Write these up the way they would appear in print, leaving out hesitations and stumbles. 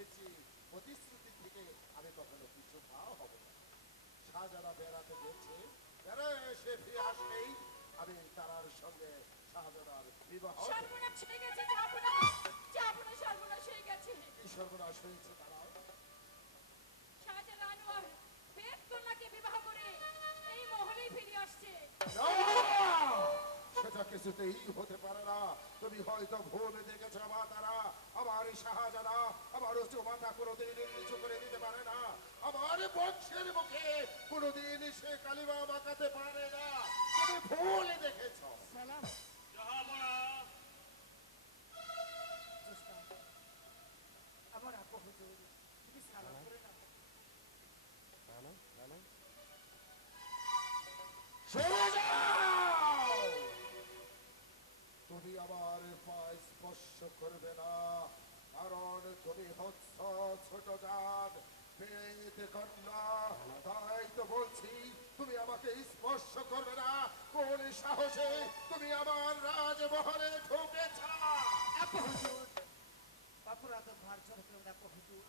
দিয়েছি প্রতিশ্রুতি থেকে আমি কখনো কিছু পাও হব না। শাহজাদা বেড়াতে গেছে, বেড়ায় এসে ফিরে আসলেই আমি তার সঙ্গে শাহজাদার বিবাহ। সর্বনাশ হয়ে গেছে, সর্বনাশ হয়ে গেছে। কি সর্বনাশ হয়েছে তারা? শাহজাদা আনোয়ার বেদ কন্যাকে বিবাহ করে এই মহলেই ফিরে আসছে। সেটা কিছুতেই হতে পারে না। তুমি হয়তো ভুল দেখেছো মা তারা। আমার শাহজাদা আমার উচ্চ মাথা কোনোদিন নিচু করে দিতে পারে না। আমার বংশের মুখে কোনোদিন সে কালিমা বাঁকাতে পারে না। তুমি ভুল দেখেছো। সালাম আমার আপু হুজুর, তুমি সালাম করে না। সরে যাও! তুমি আমার পায়ে স্পর্শ করবে না, কারণ তুমি হচ্ছ ছোট জাত, পেতে কন্যা। তাই তো বলছি তুমি আমাকে স্পর্শ করবে না। কোন সাহসে তুমি আমার রাজমহলে ঢুকেছ? আপু হুজুর, অপরাধ মার্জন করুন আপু হুজুর।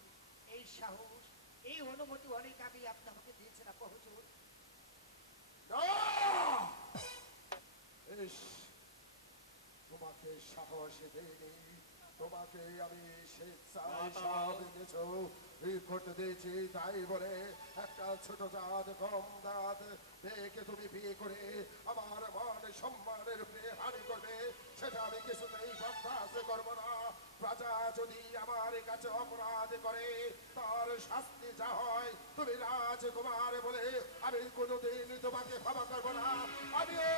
এই সাহস, এই অনুমতি অনেক আগে আপনি আমাকে দিয়েছেন আপু হুজুর। ইস, তোমাকে সাহস দেয়নি, তোমাকে আমি করতে দিয়েছি। তাই বলে একটা ছোট জাত কম দাঁত মেয়েকে তুমি বিয়ে করে আমার মান সম্মানের হানি করবে, সেটা আমি কিছুতেই বরদাস্ত করবো না। প্রজা যদি আমার কাছে অপরাধ করে তার শাস্তি যা হয় তুমি রাজকুমার বলে আমি কোনোদিন তোমাকে ক্ষমা করবো না। আমিও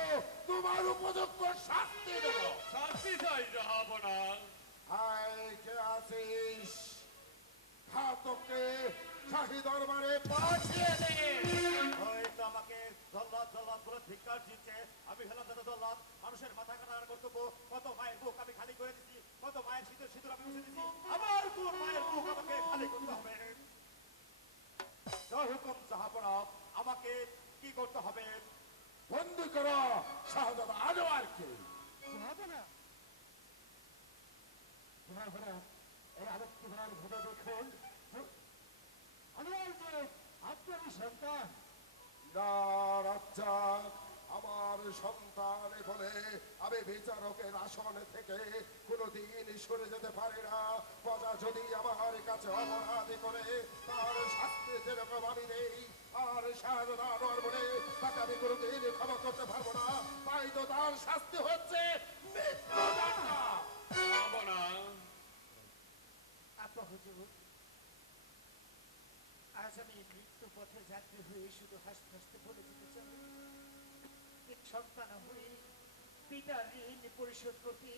তোমার উপযুক্ত শাস্তি দেব। শাস্তি চাই জাহাপনা। হায়, কে আছিস? ঘাতককে শাহী দরবারে পাঠিয়ে দে। হয়তো আমাকে জল্লাদ জল্লাদ বলে ধিক্কার দিচ্ছে। আমি হলাম দাদা জল্লাদ। মানুষের মাথা কাটার কর্তব্য। কত মায়ের বুক আমি খালি করে দিচ্ছি, কত মায়ের শীতের সিঁদুর আমি মুছে দিচ্ছি। আবার কোন মায়ের বুক আমাকে খালি করতে হবে? জয় হুকুম জাহাপনা, আমাকে কি করতে হবে? বন্দি করো শাহজাদা আনোয়ারকে। এই আরেকটি বার ভেবে দেখুন, আনোয়ার যে আপনারই সন্তান। না রাজ্জাক, আমার সন্তান বলে আমি বিচারকের আসন থেকে কোনোদিন সরে যেতে পারি না। প্রজা যদি আমার কাছে অপরাধ করে তার শাস্তি যেরকম আমি নেই, আর শাহজাদা আনোয়ার বলে তাকে আমি কোনোদিন ক্ষমা করতে পারবো না। তাই তো তার শাস্তি হচ্ছে মৃত্যুদণ্ড। জাহাপনা, আপা হুজুর, আজ আমি মৃত্যু পথে যাত্রী হয়ে শুধু হাসতে হাসতে বলে যেতে চাই, এক সন্তান হয়ে পিতার ঋণ পরিশোধ করতে,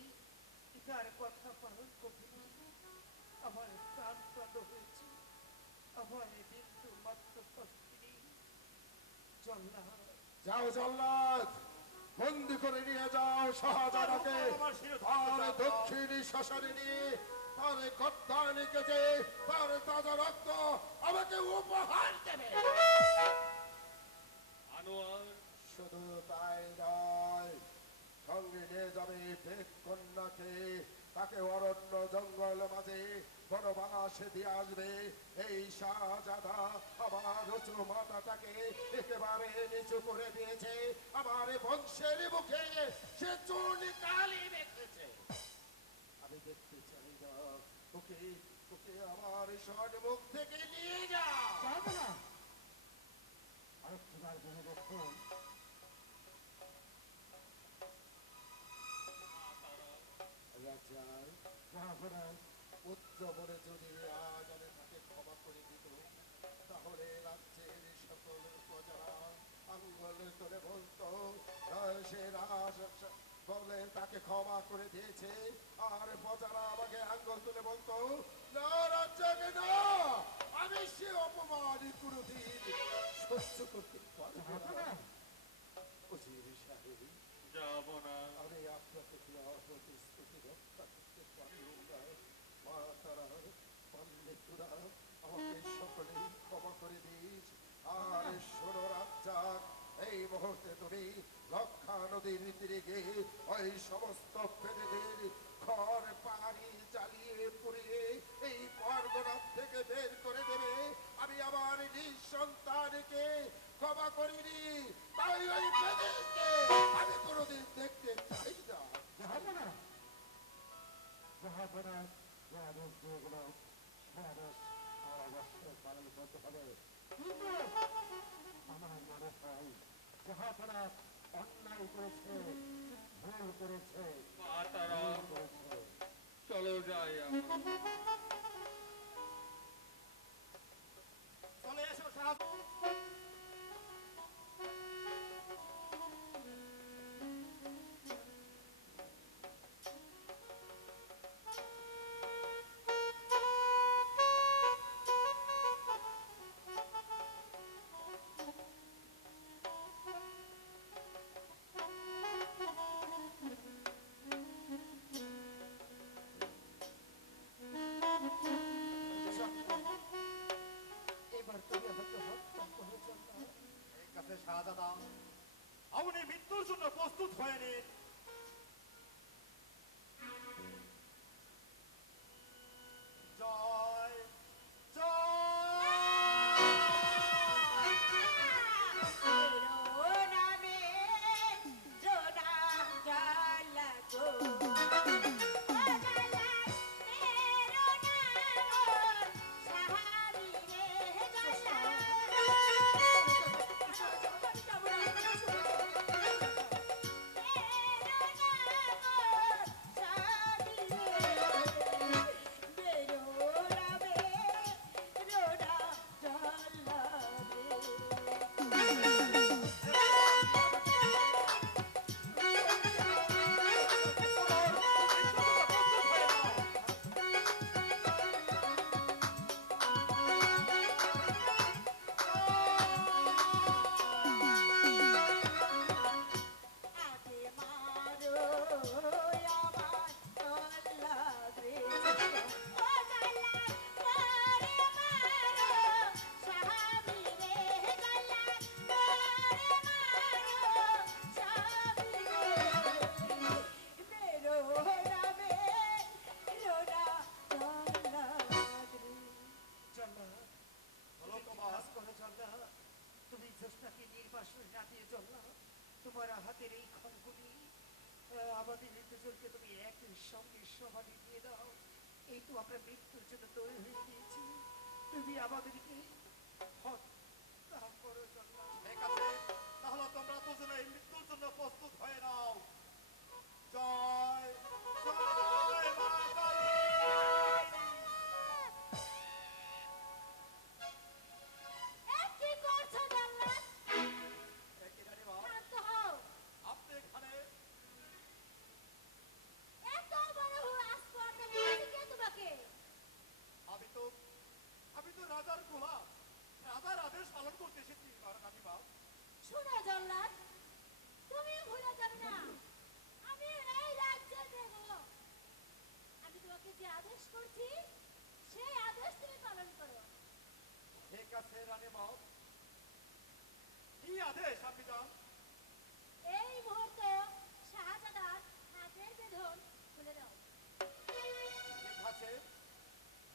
পিতার কথা পালন করতে আমার প্রাণ প্রাণ হয়েছে। আমার মৃত্যু মাত্র কষ্টিনী জল্লাদ। যাও জল্লাদ, বন্দি করে নিয়ে যাও শাহজাদাকে। আর দক্ষিণ শ্মশানে নিয়ে তার গদ্দানি কেটে তার তাজা রক্ত আমাকে উপহার দেবে। আনোয়ার শুধু তাই নয়, সঙ্গে নিয়ে যাবে বেদ কন্যাকে। তাকে অরণ্য জঙ্গল মাঝে বনবাসে দিয়ে আসবে। এই শাহজাদা আমার উঁচু মাথাটাকে একেবারে নিচু করে দিয়েছে। আমার বংশের মুখে সে চূর্ণি কালি রেখেছে। আমি দেখতে চাই না ওকে, ওকে আমার সম্মুখ থেকে নিয়ে যা। আরেকটি বার বলে দেখুন, পুত্র বলে যদি আজ আমি তাকে ক্ষমা করে দিত, তাহলে রাজ্যের সকল প্রজারা আঙ্গুল করে বলতো সে রাজ বলে তাকে ক্ষমা করে দিয়েছে। আর প্রজারা আমাকে আঙ্গুল তুলে বলতো না রাজ্জাকে না, আমি সে অপমান কোনোদিন সহ্য করতে পারবো না। উজির সাহেব, আমি আপনাকে প্রতিশ্রুতি রক্ষা করতে পারলাম না। মা তারা পণ্ডিতরা আমাকে সকলেই ক্ষমা করে দিস। আর শোনো রাজ্জাক, এই মুহূর্তে তুমি লক্ষা নদীর তীরে গিয়ে ওই সমস্ত পেদেদের ঘর পানি জ্বালিয়ে পুড়িয়ে এই পর্বত আদেশ যেগুলো সে আদেশ আমার অবশ্যই পালন করতে হবে। কিন্তু আমার মনে হয় যাহারা অন্যায় করেছে, ভুল করেছে, মা তারা, ভুল করেছে। চলো যাই আমরা। চলে এসো শাহ। এবার তুমি আমাকে হত্যা করে চললা। ঠিক আছে শাহজাদা, আপনি মৃত্যুর জন্য প্রস্তুত হয়ে নিন। জয় জয় নামে রোনা জ্বালা গো চললা, বলো তুমি তোমার। কাজ করে চললা। তুমি জ্যোৎস্নাকে নির্বাসনে না দিয়ে চললা। তোমার হাতের এই খড়গুলি আমাদের দুজনকে তুমি একই সঙ্গে সমানে দিয়ে দাও। এই তো আমরা মৃত্যুর জন্য তৈরি হয়ে গিয়েছি। তুমি আমাদেরকে হত্যা করো চললা। ঠিক আছে, তাহলে তোমরা দুজনে এই মৃত্যুর জন্য প্রস্তুত হয়ে নাও। জয় জয় মা কালী। কি করছো জান্নাত? একই রানীমা, শান্ত হও। আপনি এখানে এত বড় আসপর্দা দিয়েছে কে তোমাকে? আমি তো রাজার গোলাম, রাজার আদেশ পালন করতে এসেছি রানীমা। শোনো জল্লাদ, তুমিও ভুলে যাবে না আমি এই রাজ্যের বেগম। আমি তোমাকে যে আদেশ করছি সেই আদেশ তুমি পালন করো। ঠিক আছে রানীমা, কি আদেশ আপনি যান? এই মুহূর্তে শাহজাদার হাতের বেঁধন খুলে দাও। ঠিক আছে,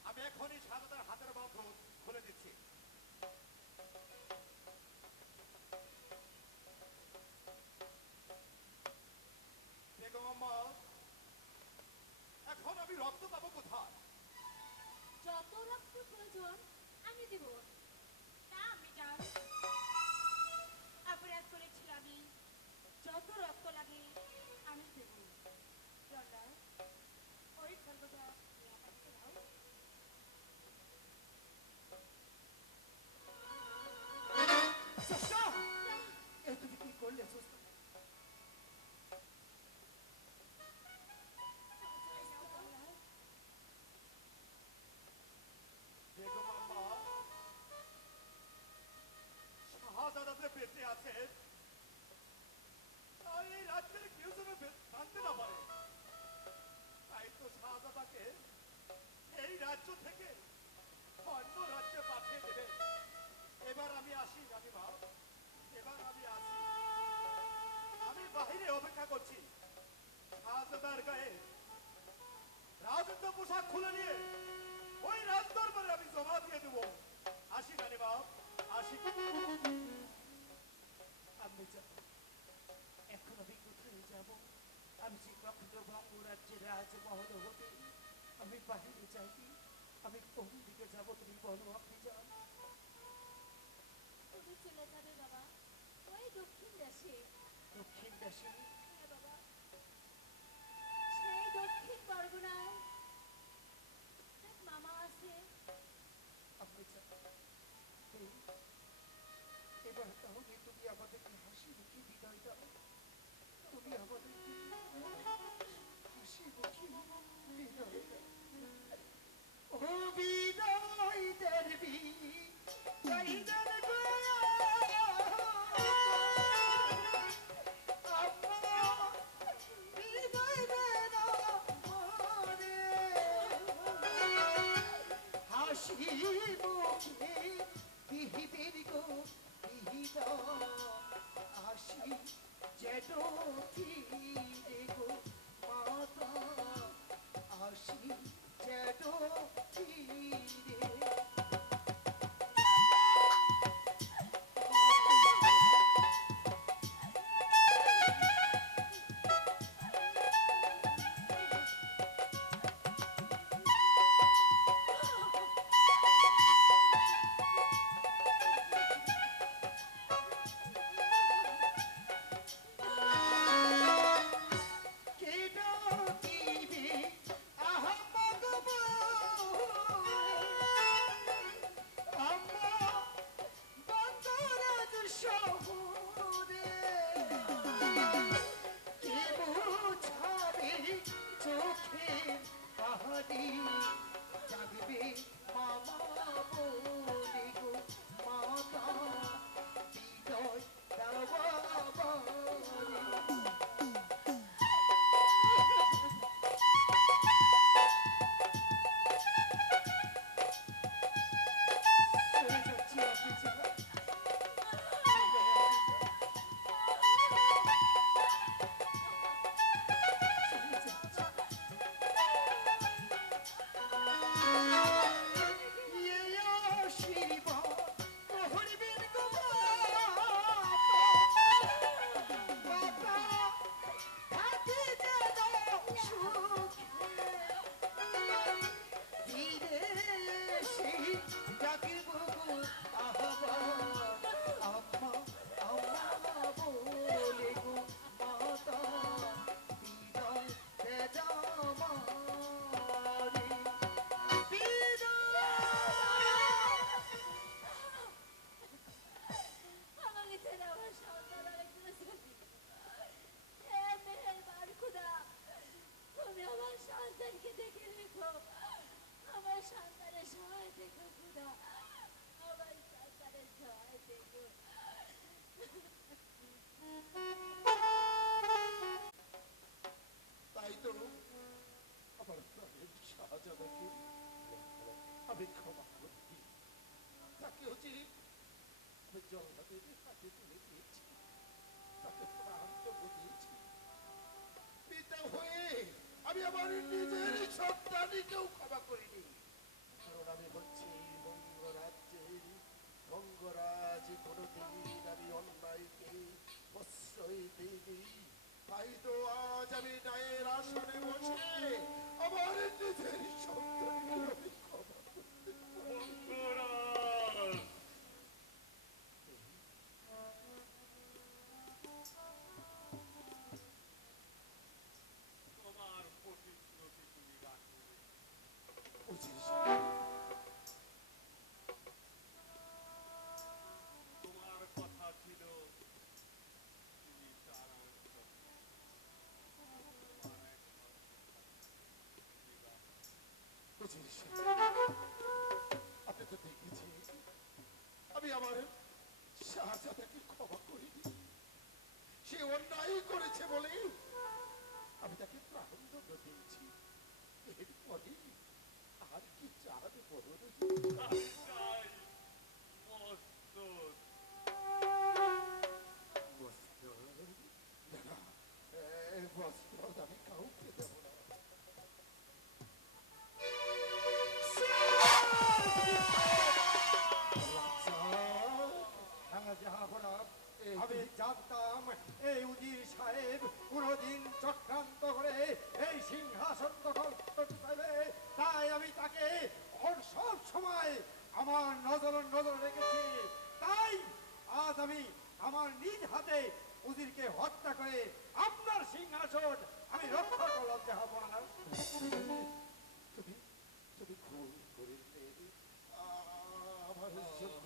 আমি এখনই শাহজাদার হাতের বন্ধন খুলে দিচ্ছি। বেগম আম্মা, এখন আমি রক্ত পাবো কোথায়? যত রক্ত প্রয়োজন আমি দেব। তা আমি জান অপরাধ করেছিল আমি, যত রক্ত লাগে আমি দেব। জল্লাদ, ওই খরগোশটা নিয়ে আমাকে দাও। জ্যোৎস্না, এ তুমি কি করলে জ্যোৎস্না? বেগম আম্মা, শাহজাদা যে বেঁচে আছে তাই এই রাজ্যের কেউ যেন জানতে না পারে। তাই তো শাহজাদাকে এই রাজ্য থেকে অন্য রাজ্যে পাঠিয়ে দেবে। এবার আমি আসি রানীমা, এবার আমি আসি। আমি বাহিরে অপেক্ষা করছি। শাহজাদার গায়ে রাজত্ব পোশাক খুলে নিয়ে ওই রাজদরবারে আমি জমা দিয়ে দেবো। আসি রানীমা, আসি। আমি যাব। এখন আমি কোথায় যাব? আমি যে কখনো বঙ্গ রাজ্যের রাজমহল হতে আমি বাইরে যাইনি, আমি কোন দিকে যাব তুমি বলো আপনি যান। তুমি চলে যাবে বাবা ওই দক্ষিণ দেশে। দক্ষিণ দেশে? হ্যাঁ বাবা, সেই দক্ষিণ পরগনায় এক মামা আছে। আপনি যান। এবার তাহলে তুমি আমাদেরকে হাসি মুখে বিদায় দাও, তুমি আমাদেরকে হাসি মুখে বিদায় দাও। ও বিদায় দেবী চাইদের গোয়া আম্মা বিদায় দে না মোরে হাসি মুখে বিহিবের গো বিহিদা হাসি যেন ফিরে গো মাতা হাসি যেন ফিরে। কে ডাকিবে আহা ভগবান আম্মা বন্দরাজ শহরে কে বুঝাবে চোখের পাহাড়ি জাগবে মামা বলে গো মাতা বিদয় দেওয়া বারে। চলে যাচ্ছি আপনি যান। চলে যাচ্ছি। এই আশীর্বাদ করবেন গো মাতা, থাকি যেন সুখে ধীরে এসে ডাকিব গো আহ্বান আম্মা আম্মা বলে গো মাতা বিদায় দে আমারে বিদায়। আমাকে ছেড়ে আমার সন্তান আরেকটা চলে গেল। হে মেহেরবান খোদা, তুমি আমার সন্তানকে দেখে রেখো, আমার সন্তানের সহায় থেকো খোদা, আমার সন্তানের সহায় থেকো। তাই তো আমার প্রাণের শাহজাদাকে আমি ক্ষমা করে দিই। তাকেও যে আমি জল্লাদের হাতে তুলে দিয়েছি, তাকে প্রাণটুকু দিয়েছি। পিতা হয়ে আমি আমার নিজের সন্তানকেও ক্ষমা করিনি, কারণ আমি হচ্ছি বঙ্গরাজ্যের বঙ্গরাজ। কোনোদিন আমি অন্যায়কে প্রশ্রয় দিইনি, তাই তো আজ আমি ন্যায়ের আসনে বসে আমার নিজের সন্তানকে আমি ক্ষমা করতে পারি। মঙ্গরাজ তোমার প্রতিশ্রুতি তুমি রাখবে। বুঝিস তোমার কথা ছিল তুমি তার বুঝিস আপনি তো দেখেছি আমি আমার শাহজাদাকে ক্ষমা করিনি। সে অন্যায় করেছে বলে আমি তাকে প্রাণদণ্ড দিয়েছি। এরপরে আর কি চাঁদ বলুন। আমি চাই মস্তক। না না, বস্ত্র আমি কাউকে দেব না। আমি জানতাম এই উজির সাহেব কোনদিন চক্রান্ত করে এই সিংহাসন দখল করতে চাইবে। আমার নজর নজর রেখেছি, তাই আজ আমি আমার নিজ হাতে উজিরকে হত্যা করে আপনার সিংহাসন আমি রক্ষা করলাম জাহাপনা। তুমি তুমি খুন করিলে আমার জন্য।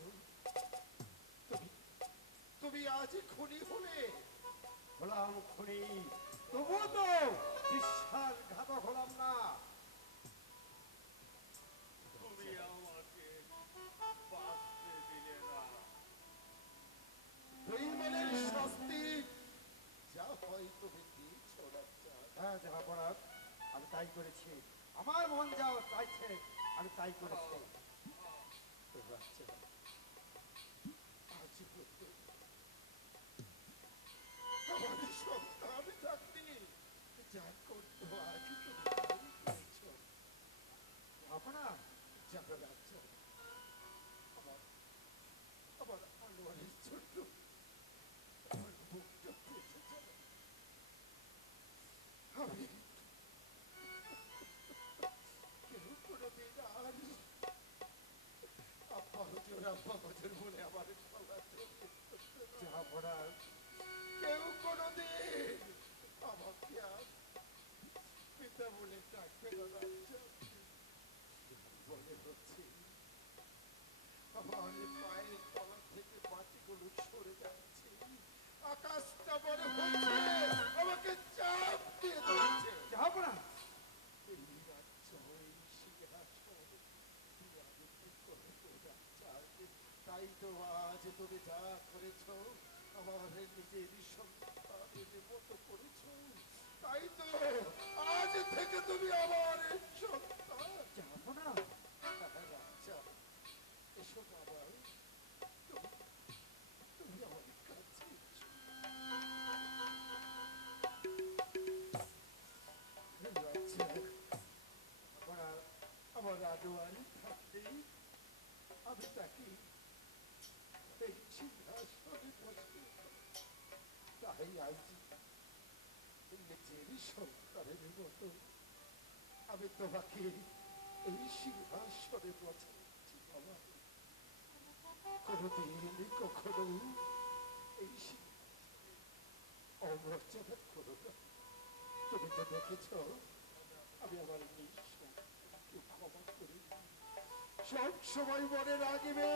তুমি তুমি আজ খুনি হলে। হলাম খুনি, তবুও তো বিশ্বাসঘাতক হলাম না। তুমি আমাকে বাঁচতে দিলে না। বেঈমানের শাস্তি যা হয় তুমি দিয়েছ রাজ্জাক। হ্যাঁ জাহাপনা, আমি তাই করেছি। আমার মন যা চাইছে আমি তাই করেছি। রাজ্জাক, আজ হতে আমাদের সন্তান থাকতে যা করতো আজ তুমি তাই করেছ। জাহাপনা, জানো রাজ্জাক, আমার আমার আনোয়ারের জন্য আমার বুকটা ফেটে যায়। আমি কেউ কোনোদিন আর আব্বা হুজুর বলে আমার গলা জড়িয়ে ধরতো না। জাহাপনা, কেউ কোনোদিন আমাকে আর পিতা বলে ডাকবে না রাজ্জাক। মনে হচ্ছে আমার পায়ের তলা থেকে মাটিগুলো সরে যাচ্ছে, আকাশটা মনে হচ্ছে আমাকে চাপ দিয়ে ধরছে। জাহাপনা, এই রাজ্য, এই সিংহাসন তুমি আমি কি করবো রাজ্জাক? তাই তো আজ তুমি যা করেছ আমার নিজের সন্তানের মতো করেছো। তাই তো আজ থেকে তুমি আমার সন্তান। জাহাপনা, রাজ্জাক, এসো বাবা, তুমি তুমি আমার কাছে এসো। রাজ্জাক, আমার আনোয়ার থাকতেই আমি তাকে এই সিংহাসনে বসিয়ে তাই আজ নিজের সন্তানের মতো আমি তোমাকে এই সিংহাসনে বসাচ্ছি বাবা। কোনোদিন কখনো এই সিংহাসনে অমর্যাদা করো না। তুমি তো দেখেছ আমি আমার নিজ সন্তানকে ক্ষমা করে সব সময় মনে রাখবে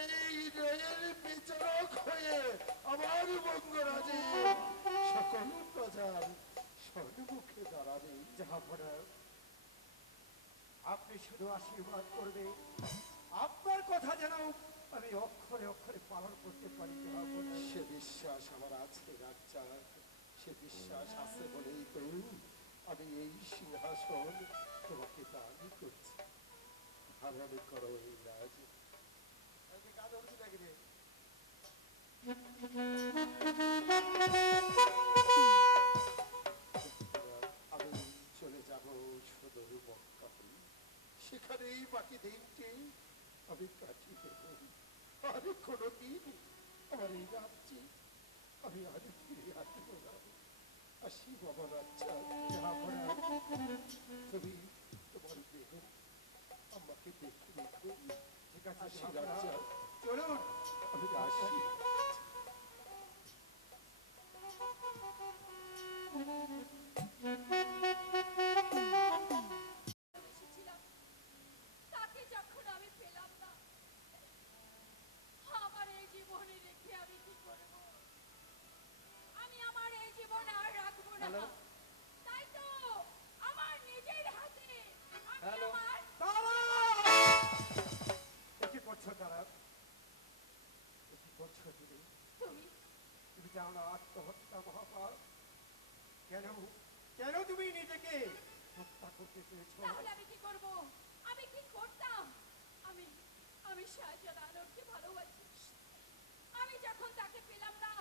এই ন্যায়ের বিচারক হয়ে আমার বঙ্গরাজে সকল প্রজার সম্মুখে দাঁড়াবে। জাহাপনা, আপনি শুধু আশীর্বাদ করবে, আপনার কথা যেন আমি অক্ষরে অক্ষরে পালন করতে পারি। জাহাপনা, সে বিশ্বাস আমার আছে রাজ্জাক, সে বিশ্বাস আছে বলেই তো আমি এই সিংহাসন তোমাকে দান করছি। ধারণ করো এই রাজ। গা ধরছি নাকি রে? আমি চলে যাব সুদূর মক্কাতে, সেখানেই বাকি দিনটি আমি কাটিয়ে দেব। আর কোনোদিন আমার এই রাজ্যে আমি আর ফিরে আসবো না। আসি বাবা রাজ্জাক। জাহাপনা, তুমি তোমার বেগম আমাকে দেখে রেখো। ঠিক আছে আসি জাহাপনা, রাজ্জাক, চলুন। আমি আসি। এসেছিলাম, তাকে যখন আমি পেলাম না, আমার এই জীবনে রেখে আমি কি করব? আমি আমার এই জীবনে আর রাখবো না। হ্যালো? তাই তো আমার নিজের হাতে আমি হ্যালো? আমার তারা! এ কি করছো তারা? এ কি করছো তুমি? তুমি তুমি জানো না আত্মহত্যা মহাপাপ? কেন কেন তুমি নিজেকে হত্যা করতে চেয়েছো? তাহলে আমি কি করব? আমি কি করতাম? আমি আমি শাহজাহান আনোয়ারকে ভালোবাসি। আমি যখন তাকে পেলাম না,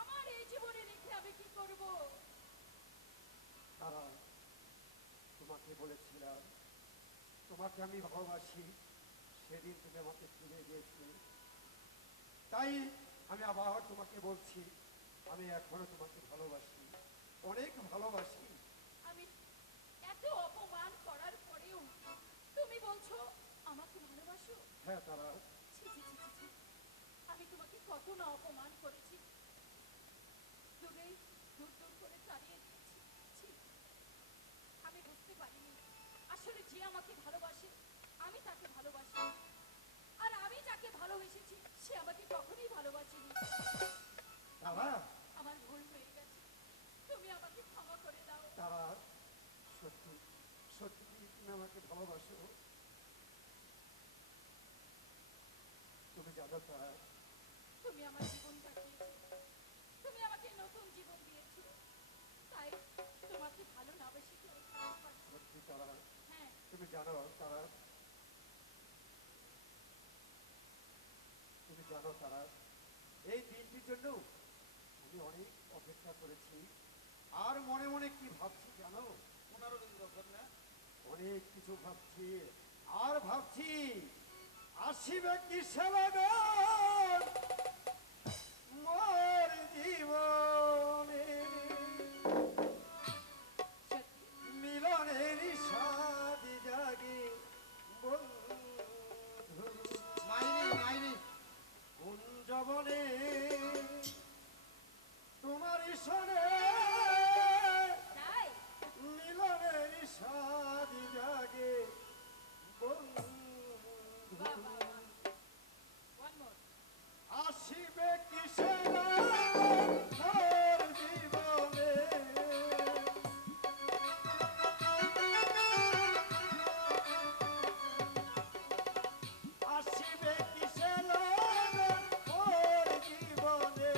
আমার এই জীবনে রেখে আমি কি করব? তারা, তোমাকে বলেছিলাম তোমাকে আমি ভালোবাসি, সেদিন তুমি আমাকে ফিরে দিয়েছিলে। তাই আমি আবার তোমাকে বলছি, আমি এখনো তোমাকে ভালোবাসি, অনেক ভালোবাসি। আমি এত অপমান করার পরেও তুমি বলছো আমাকে ভালোবাসো? হ্যাঁ তারা, ছি, ছি, ছি, ছি, ছি। আমি তোমাকে কত না অপমান করেছি, দূরে দূর দূর করে তাড়িয়ে দিয়েছি। ছি, আমি বুঝতে পারিনি আসলে যে আমাকে ভালোবাসে আমি তাকে ভালোবাসি, আর আমি যাকে ভালোবেসেছি সে আমাকে কখনোই ভালোবাসেনি। তারা, আমার ভুল হয়ে গেছে, তুমি আমাকে ক্ষমা করে দাও। তারা, সত্যি সত্যি কি তুমি আমাকে ভালোবাসো? তুমি জানো তারা, তুমি আমার জীবন কাটিয়েছো, তুমি আমাকে নতুন জীবন দিয়েছো, তাই তোমাকে ভালো না বেশি কেউ থাকতে পারে না। সত্যি তারা, হ্যাঁ, তুমি জানো তারা, তুমি জানো তারা, এই দিনটির জন্য আমি অনেক অপেক্ষা করেছি। আর মনে মনে কি ভাবছি জানো? 15 দিন যখন না অনেক কিছু ভাবছি, আর ভাবছি আসিবে কি সেবাগন মোর জীবনে, সত্যি মিলনের স্বাদ জাগে বন্ধু মাইনি মাইনি কুঞ্জবনে তোমার সনে তাই মিলনের স্বাদ জাগে বন্ধু। বাহ বাহ বাহ, one more. আসিবে কিসের মোর জীবনে, আসিবে কিসের মোর জীবনে,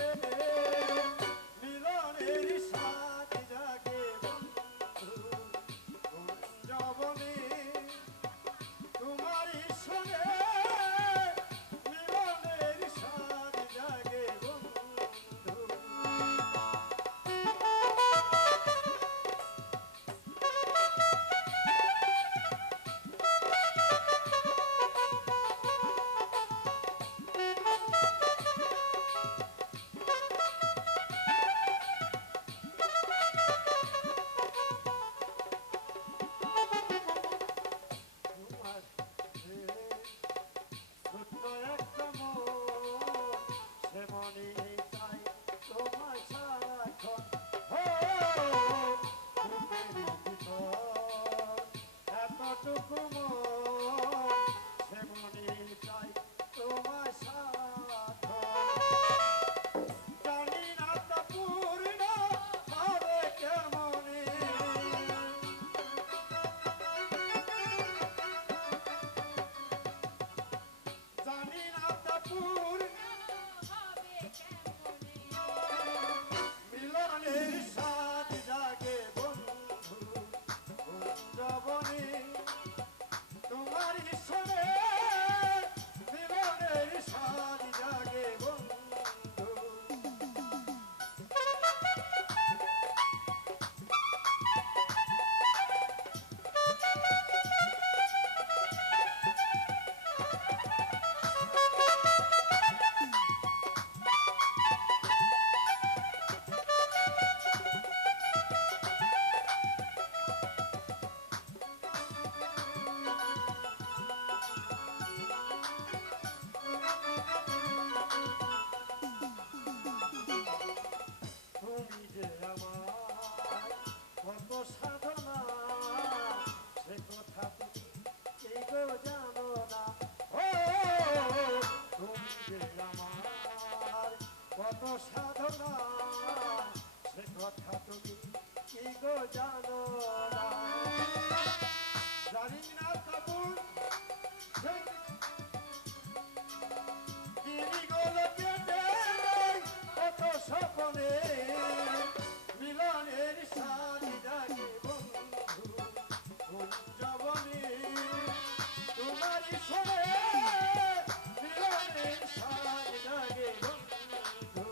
মিলনের স্বাদ জাগে বন্ধু কুঞ্জবনে তোমার সনে মিলনের স্বাদ জাগে বন্ধু। তোমার ছোট্ট একটা মন, সে মনে চাই তোমার সারাক্ষণ। ও বুকের ভিতর এতটুকু মন, সে মনে চাই তোমার সারাক্ষণ। জানি না তা পূর্ণ হবে কেমনে, জানি না তা পূর্ণ হবে কেমনে? মিলনের স্বাদ জাগে বন্ধু কুঞ্জবনে তোমার সনে মিলনের স্বাদ জাগে বন্ধু। তুমি যে আমার কত সাধনা, সে কথা তুমি এই গো জানো না। ও তুমি যে আমার কত সাধনা, সে কথা তুমি এই গো জানো না। জানি না তবু গিরিগুলো কেটে কত স্বপ্নে মিলনের স্বাদ জাগে বন্ধু কুঞ্জবনে তোমার সনে মিলনের স্বাদ জাগে বন্ধু।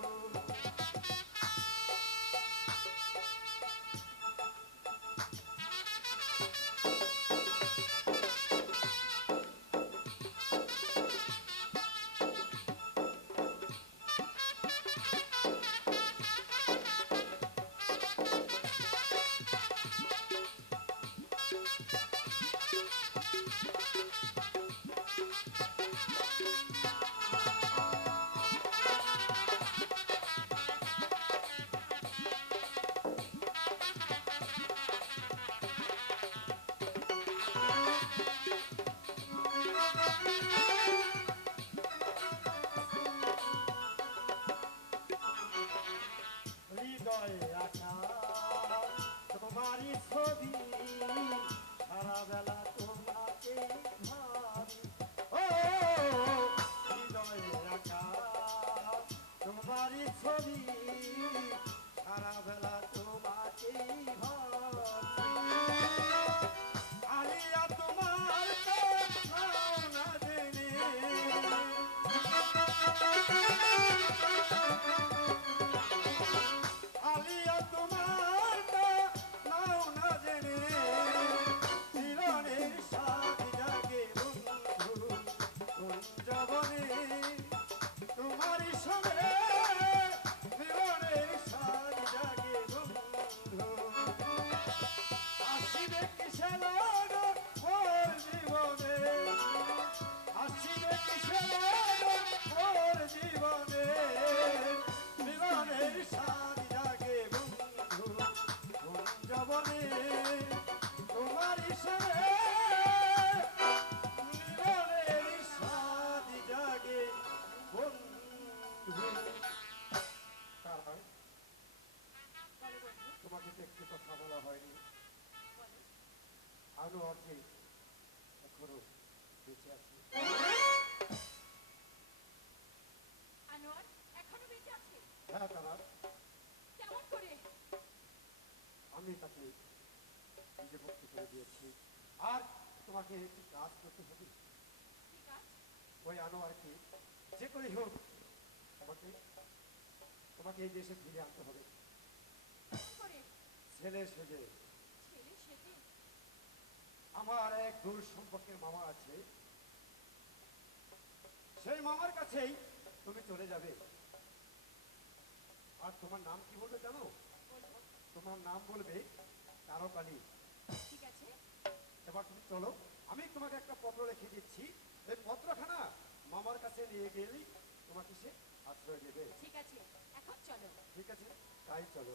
ছবি সারা বেলা তোমাকে ভাবি ও হৃদয়ে রাখা তোমারই ছবি সারা বেলা তোমাকে ভাবি আলিয়া তোমার কোথাও না জেনে আলিয়া তোমার নাও না জেনে মিলনের স্বাদ জাগে বন্ধু কুঞ্জবনে তোমারই সঙ্গে মিলনের স্বাদ জাগে বন্ধু আসিবে কিসে লাগো মোর জীবনে আসিবে কিসে লাগো মোর জীবনে মিলনের স্বাদ জাগে বন্ধু কুঞ্জবনে তোমারই সঙ্গে মিলনের স্বাদ জাগে বন্ধু তারা তোমাকে তো একটি কথা বলা হয়নি আনোয়ার যে এখনো বেঁচে আছে। আনোয়ার এখনো বেঁচে আছে? হ্যাঁ তারা, কেমন করে? আমি তাকে নিজে মুক্তি করে দিয়েছি। আর তোমাকে একটি কাজ করতে হবে। ঠিক আছে। ওই আনোয়ারকে যে করে হোক তোমাকে তোমাকে এই দেশে ফিরে আনতে হবে। কেমন করে? ছেলে সেজে। ছেলে সেজে? আমার এক দূর সম্পর্কের মামা আছে, সেই মামার কাছেই তুমি চলে যাবে। আর তোমার নাম কি বলবে জানো? বলবো। তোমার নাম বলবে তারকালী। ঠিক আছে। এবার তুমি চলো, আমি তোমাকে একটা পত্র লিখে দিচ্ছি, এই পত্রখানা মামার কাছে নিয়ে গেলেই তোমাকে সে আশ্রয় দেবে। ঠিক আছে, এখন চলো। ঠিক আছে, তাই চলো।